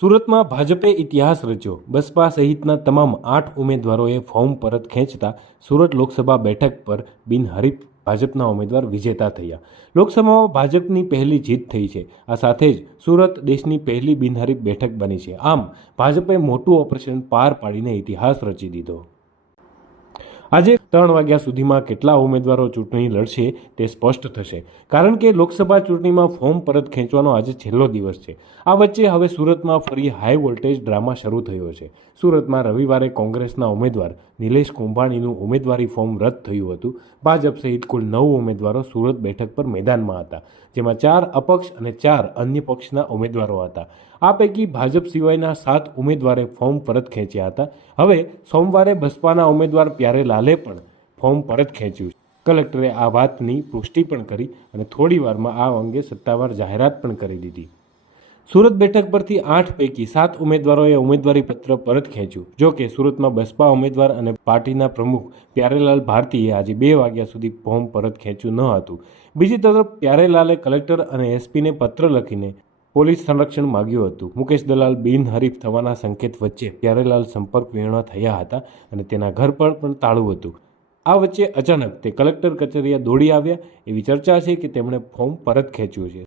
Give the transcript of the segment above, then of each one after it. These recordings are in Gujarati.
સુરતમાં ભાજપે ઇતિહાસ રચ્યો. બસપા સહિતના તમામ આઠ ઉમેદવારોએ ફોર્મ પરત ખેંચતા સુરત લોકસભા બેઠક પર બિનહરીફ ભાજપના ઉમેદવાર વિજેતા થયા. લોકસભામાં ભાજપની પહેલી જીત થઈ છે. આ સાથે જ સુરત દેશની પહેલી બિનહરીફ બેઠક બની છે. આમ, ભાજપે મોટું ઓપરેશન પાર પાડીને ઇતિહાસ રચી દીધો. આજે ત્રણ વાગ્યા સુધીમાં કેટલા ઉમેદવારો ચૂંટણી લડશે તે સ્પષ્ટ થશે. કારણ કે લોકસભા ચૂંટણીમાં ફોર્મ પરત ખેંચવાનો આજે છેલ્લો દિવસ છે. આ વચ્ચે હવે સુરતમાં ફરી હાઈ વોલ્ટેજ ડ્રામા શરૂ થયો છે. સુરતમાં રવિવારે કોંગ્રેસના ઉમેદવાર નિલેશ કુંભાણીનું ઉમેદવારી ફોર્મ રદ થયું હતું. ભાજપ સહિત કુલ નવ ઉમેદવારો સુરત બેઠક પર મેદાનમાં હતા, જેમાં ચાર અપક્ષ અને ચાર અન્ય પક્ષના ઉમેદવારો હતા. આ પૈકી ભાજપ સિવાયના સાત ઉમેદવારે ફોર્મ પરત ખેંચ્યા હતા. હવે સોમવારે બસપાના ઉમેદવાર પ્યારેલાલે પણ ફોર્મ પરત ખેંચ્યું કલેક્ટરે આ વાતની પુષ્ટિ પણ કરી અને થોડી વારમાં આ અંગે સત્તાવાર જાહેરાત પણ કરી દીધી. સુરત બેઠક પરથી આઠ પૈકી સાત ઉમેદવારોએ ઉમેદવારી પત્ર પરત ખેંચ્યું. જો કે સુરતમાં બસપા ઉમેદવાર અને પાર્ટીના પ્રમુખ પ્યારેલાલ ભારતીએ આજે બે વાગ્યા સુધી ફોર્મ પરત ખેંચ્યું ન હતું. બીજી તરફ પ્યારેલાલે કલેક્ટર અને એસપીને પત્ર લખીને પોલીસ સંરક્ષણ માગ્યું હતું. મુકેશ દલાલ બિનહરીફ થવાના સંકેત વચ્ચે પ્યારેલાલ સંપર્ક વિહોણા થયા હતા અને તેના ઘર પર પણ તાળું હતું. આ વચ્ચે અચાનક તે કલેક્ટર કચેરીએ દોડી આવ્યા. એવી ચર્ચા છે કે તેમણે ફોર્મ પરત ખેંચ્યું છે.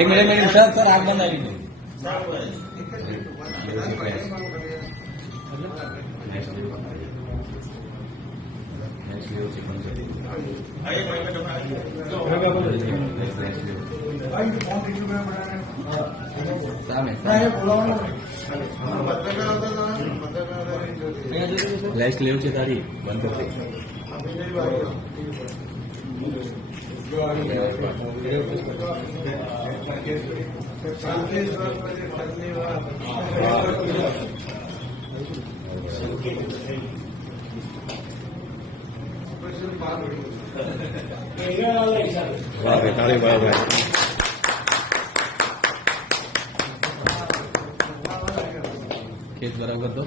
એક મિનિટ સર સર આગ બંધ આવી સામે લાઈટ લેવું છે તારી બંધ કરશે વાહ તાળી વાહ ભાઈ ખેત બરાબર તો